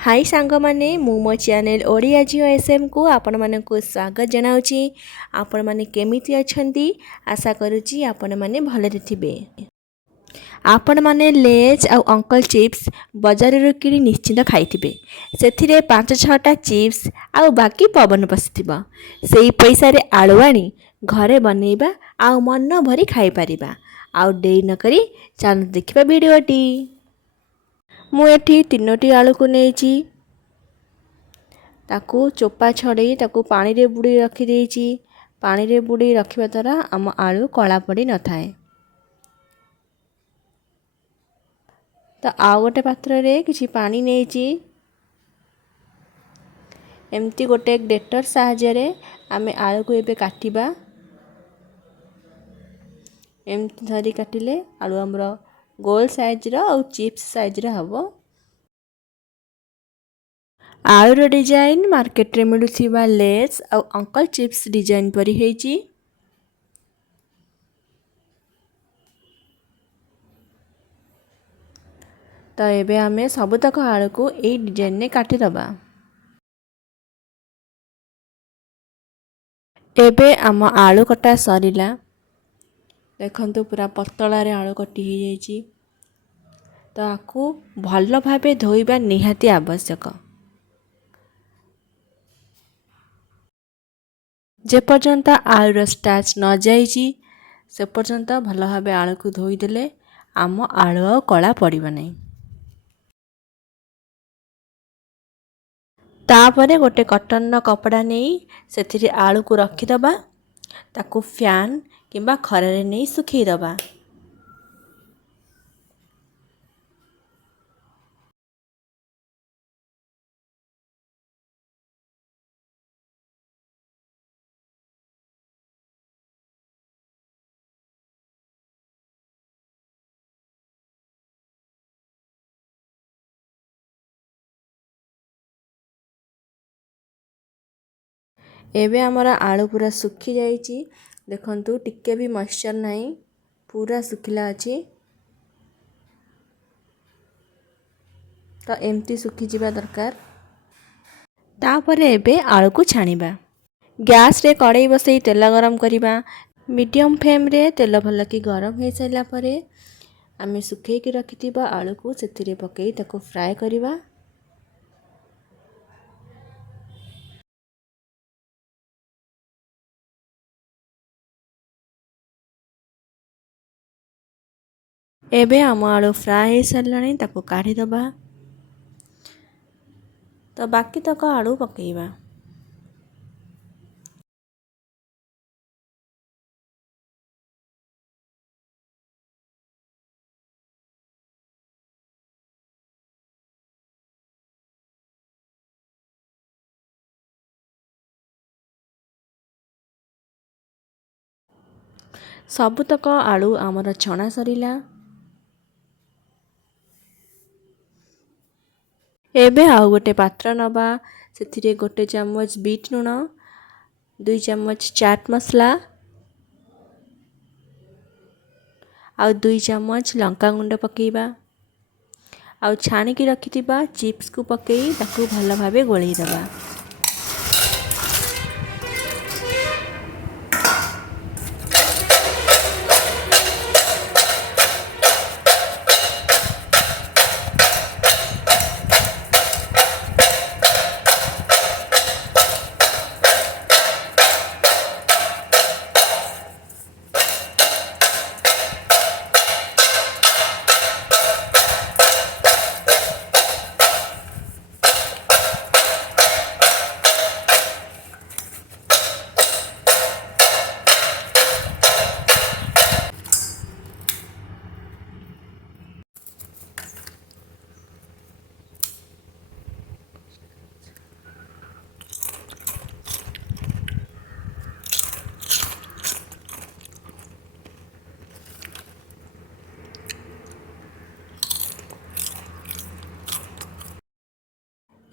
High सांग माने मु मो चैनल ओडिया जियो एसएम को आपण मानक स्वागत जनाऊँगी। आपण माने केमिति अछंती आशा करुच्ची आपण माने भलरे थिबे। आपण माने लेज आ अंकल चिप्स बाजार रो किनी निश्चिंत खाइथिबे। सेथिरे 5-6टा चिप्स आ बाकी पवन पसिथिबा। सेही पैसा रे आलू आनी घरे बनैबा आ मन भरी खाइ परिबा। आ देरी न करी चल देखिबा वीडियोटी। मु एठी 3टी आलू को नेची ताकू चोपा छड़े ताकू पानी रे बुड़ी रखी देची। पानी रे बुड़ी रखिबा द्वारा आम आलू कला पड़ी न थाए। तो आउ गोटे पात्र रे किछि पानी नेची। एमती गोटे ग्रेटर साहाय्य रे आमे आलू को एबे काटिबा। एमती धरी काटिले आलू हमरो गोल साइज रो और चिप्स साइज रो हबो। आलूर डिजाइन मार्केट रे मिलुथिबा लेस और अंकल चिप्स डिजाइन परी हेची। तो एबे आमे सबुतक आलू को एई डिजाइन ने काटी दबा। एबे आम आलू कटा सरीला। देखंतु पूरा पतला रे आलू कटी हे जाईची। तो आकू भल भाबे धोइबा निहाती आवश्यक। जे पर्यंत आलूर स्टार्च न जाइची से पर्यंत भल भाबे आलू को धोई देले आम आलू आ कला पड़िबा नै। तापरे गोटे कॉटन कपड़ा नहीं सेथिरे आलू को रखिदबा। ताकू फैन किंबा खरारे नहीं सुखई दबा। एबे हमारा आलू पूरा सुखी जाइची। देखंतु टिके भी मॉइस्चर नहीं पूरा सुखिला अछि। तो एमती सुखी जिबा दरकार। तापरे एबे आलू को छानिबा। गैस रे कड़ाई बसई तेल गरम करिबा। मीडियम फ्लेम रे तेल भल कि गरम हो साइला परे आमे सुखई कि रखिथिबा आलू को सेथिरे पकई ताको फ्राई करिबा। एबे आम आलू फ्राई हो सारानी ताको काढ़ी दबा। तो बाकी तक आलू पकेइबा। सबुतक आलू आमर छणा सरीला। एबे आउ गोटे पात्र नबा सेथिरे गोटे चम्मच बीट लूण 2 चम्मच चाट मसला आउ 2 चम्मच लंका गुंड पकेइबा। आउ छाणी की रखिथिबा चिप्स को पकेई ताकू भल भाबे गोळेई दबा।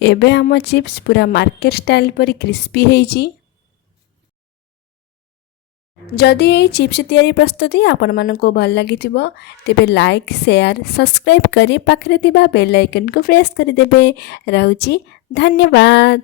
एबे आम चिप्स पूरा मार्केट स्टाइल परी क्रिस्पी हेची। जदि ये चिप्स तैयारी प्रस्तुति आपण मानकु भल लागिथिबो तेबे लाइक शेयर सब्सक्राइब करी पाखरे थिबा बेल आइकन को प्रेस कर देबे। रहउची धन्यवाद।